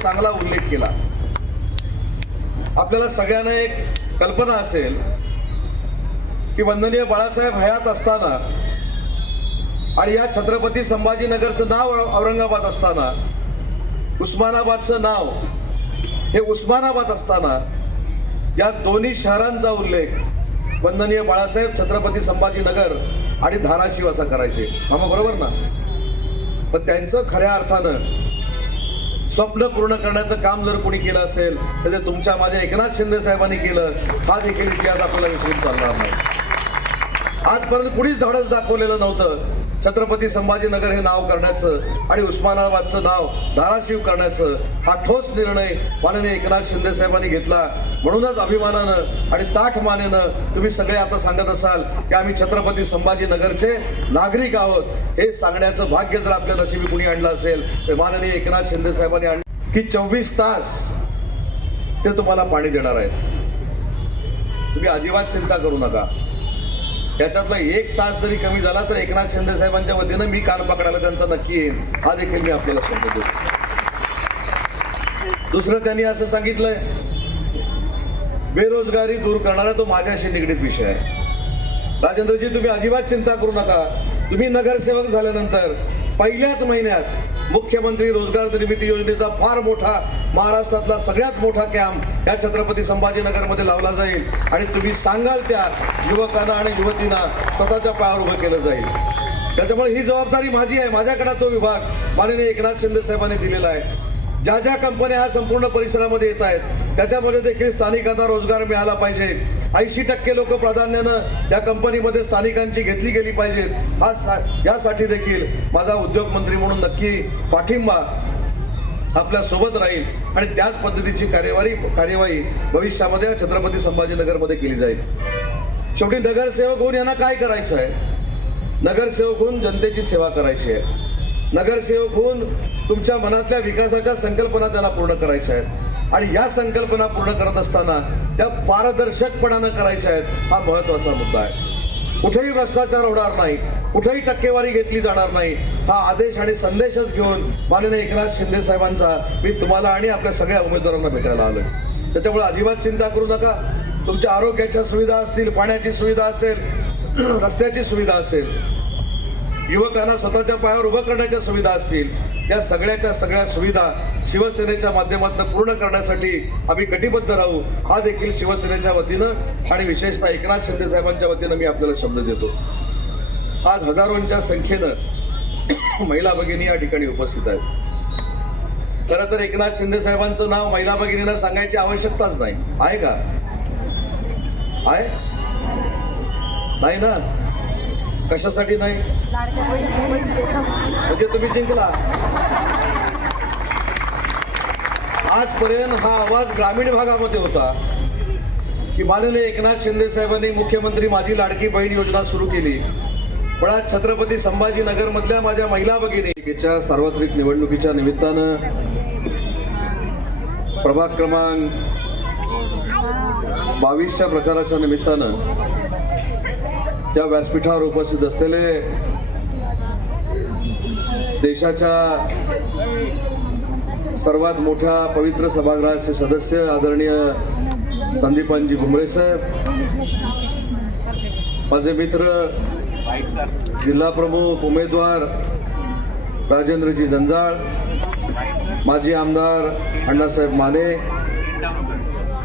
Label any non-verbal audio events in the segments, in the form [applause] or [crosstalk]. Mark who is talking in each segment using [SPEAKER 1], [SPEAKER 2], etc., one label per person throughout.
[SPEAKER 1] एक चांगला उल्लेख केला. आपल्याला सगळ्यांना एक कल्पना असेल की वंदनीय बाळासाहेब हयात असताना आणि या छत्रपती संभाजीनगरचं नाव औरंगाबाद असताना उस्मानाबादचं नाव हे उस्मानाबाद असताना या दोन्ही शहरांचा उल्लेख वंदनीय बाळासाहेब छत्रपती संभाजीनगर आणि धाराशिव असा करायचे. आम्हा बरोबर ना? पण त्यांचं खऱ्या अर्थानं स्वप्न पूर्ण करण्याचं काम जर कोणी केलं असेल तर ते तुमच्या माझ्या एकनाथ शिंदे साहेबांनी केलं हा देखील इतिहास आपल्याला विसरून चालणार नाही. आजपर्यंत कुणीच धाडस दाखवलेलं नव्हतं. छत्रपती संभाजीनगर हे नाव करण्याचं आणि उस्मानाबादचं नाव धाराशिव करण्याचं हा ठोस निर्णय माननीय एकनाथ शिंदे साहेबांनी घेतला. म्हणूनच अभिमानानं आणि ताठ मानेनं तुम्ही सगळे आता सांगत असाल की आम्ही छत्रपती संभाजीनगरचे नागरिक आहोत. हे सांगण्याचं भाग्य जर आपल्या नशिबी कुणी आणलं असेल तर माननीय एकनाथ शिंदे साहेबांनी आणलं की चोवीस तास ते तुम्हाला पाणी देणार आहेत. तुम्ही अजिबात चिंता करू नका. त्याच्यातला एक तास जरी कमी झाला तर एकनाथ शिंदे साहेबांच्या वतीनं मी कान पकडायला त्यांचा नक्की येईन. हा देखील मी आपल्याला सांगतो. दुसरं त्यांनी असं सांगितलंय बेरोजगारी दूर करणारा तो माझ्याशी निगडीत विषय आहे. राजेंद्रजी तुम्ही अजिबात चिंता करू नका. तुम्ही नगरसेवक झाल्यानंतर पहिल्याच महिन्यात मुख्यमंत्री रोजगार निर्मिती योजनेचा फार मोठा महाराष्ट्रातला सगळ्यात मोठा कॅम्प या छत्रपती संभाजीनगरमध्ये लावला जाईल. आणि तुम्ही सांगाल त्या युवकांना आणि युवतींना स्वतःच्या पायावर उभं केलं जाईल. त्याच्यामुळे ही जबाबदारी माझी आहे. माझ्याकडे तो विभाग माननीय एकनाथ शिंदे साहेबांनी दिलेला आहे. ज्या ज्या कंपन्या ह्या संपूर्ण परिसरामध्ये येत आहेत त्याच्यामध्ये देखील स्थानिकांना रोजगार मिळाला पाहिजे. ऐंशी टक्के लोक प्राधान्यानं या कंपनीमध्ये स्थानिकांची घेतली गेली पाहिजेत. हा सा यासाठी देखील माझा उद्योग मंत्री म्हणून नक्की पाठिंबा आपल्यासोबत राहील आणि त्याच पद्धतीची कार्यवाही कार्यवाही भविष्यामध्ये छत्रपती संभाजीनगरमध्ये केली जाईल. शेवटी नगरसेवक होऊन यांना काय करायचं आहे नगरसेवक होऊन जनतेची सेवा करायची आहे. नगरसेवक होऊन तुमच्या मनातल्या विकासाच्या संकल्पना त्यांना पूर्ण करायच्या आहेत. आणि या संकल्पना पूर्ण करत असताना त्या पारदर्शकपणानं करायच्या आहेत हा महत्त्वाचा मुद्दा आहे. कुठेही भ्रष्टाचार होणार नाही कुठेही टक्केवारी घेतली जाणार नाही हा आदेश आणि संदेशच घेऊन माननीय एकनाथ शिंदे साहेबांचा मी तुम्हाला आणि आपल्या सगळ्या उमेदवारांना भेटायला आलोय. त्याच्यामुळे अजिबात चिंता करू नका. तुमच्या आरोग्याच्या सुविधा असतील पाण्याची सुविधा असेल [clears throat] रस्त्याची सुविधा असेल युवकांना स्वतःच्या पायावर उभं करण्याच्या सुविधा असतील या सगळ्याच्या सगळ्या सुविधा शिवसेनेच्या माध्यमातून पूर्ण करण्यासाठी आम्ही कटिबद्ध राहू हा देखील शिवसेनेच्या वतीनं आणि विशेषतः एकनाथ शिंदे साहेबांच्या वतीनं मी आपल्याला शब्द देतो. आज हजारोंच्या संख्येनं महिला भगिनी या ठिकाणी उपस्थित आहेत. खरं तर एकनाथ शिंदे साहेबांचं नाव महिला भगिनींना सांगायची आवश्यकताच नाही. आहे का? आहे? नाही ना? कशासाठी नाही? म्हणजे तुम्ही जिंकला. आजपर्यंत हा आवाज ग्रामीण भागामध्ये होता. की माननीय एकनाथ शिंदे साहेबांनी मुख्यमंत्री माझी लाडकी बहीण योजना सुरू केली. पण आज छत्रपती संभाजीनगर मधल्या माझ्या महिला भगिनीच्या सार्वत्रिक निवडणुकीच्या निमित्तानं प्रभाग क्रमांक बावीसच्या प्रचाराच्या निमित्तानं त्या व्यासपीठावर उपस्थित असलेले देशाच्या सर्वात मोठ्या पवित्र सभागृहाचे सदस्य आदरणीय संदीपानजी भुमरे साहेब माझे मित्र जिल्हा प्रमुख उमेदवार राजेंद्रजी जंजाळ माजी आमदार अण्णासाहेब माने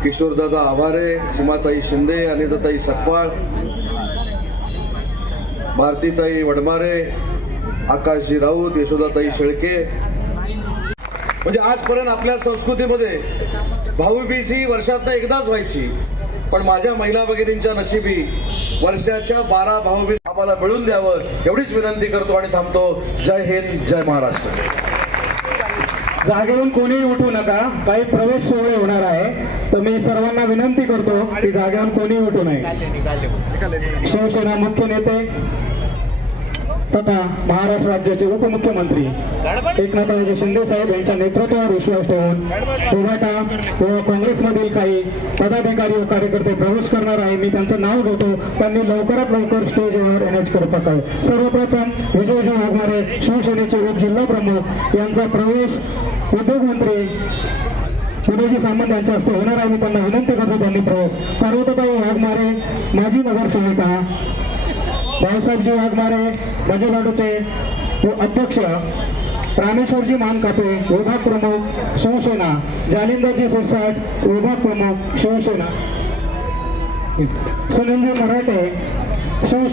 [SPEAKER 1] किशोरदादा आभारे सीमाताई शिंदे अनिताताई सकपाळ भारतीताई वडमारे आकाशजी राऊत यशोदाताई शेळके. म्हणजे आजपर्यंत आपल्या संस्कृतीमध्ये भाऊबीज ही वर्षातनं एकदाच व्हायची. पण माझ्या महिला भगिनींच्या नशिबी वर्षाच्या बारा भाऊबीज आम्हाला मिळून द्यावं एवढीच विनंती करतो आणि थांबतो. जय हिंद जय महाराष्ट्र.
[SPEAKER 2] जागेवरून कोणीही उठू नका. काही प्रवेश सोहळे होणार आहे. तर मी सर्वांना विनंती करतो की जागेवर कोणीही उठू नये. शिवसेना मुख्य नेते तथा महाराष्ट्र राज्याचे उपमुख्यमंत्री एकनाथराजे शिंदे साहेब यांच्या नेतृत्वावर विश्वास ठेवून उभाटा व काँग्रेसमधील काही पदाधिकारी व कार्यकर्ते प्रवेश करणार आहे. मी त्यांचं नाव घेतो. त्यांनी लवकरात लवकर स्टेजवर येण्याची कृपा करावी सर्वप्रथम विजयजी वाघमारे शिवसेनेचे उपजिल्हा प्रमुख यांचा प्रवेश उद्योगमंत्री उदयजी सामंत यांच्या हस्ते होणार आहे मी त्यांना विनंती करतो त्यांनी प्रवेश. पार्वतीताई वाघमारे माजी नगरसेविका. भाऊसाहेबजी वाघमारे बजेलाडूचे अध्यक्ष. रामेश्वरजी मानकापे विभाग प्रमुख शिवसेना. जालिंदरजी सिरसाट विभाग प्रमुख शिवसेना. सुनीलजी मराठे शिवसेना.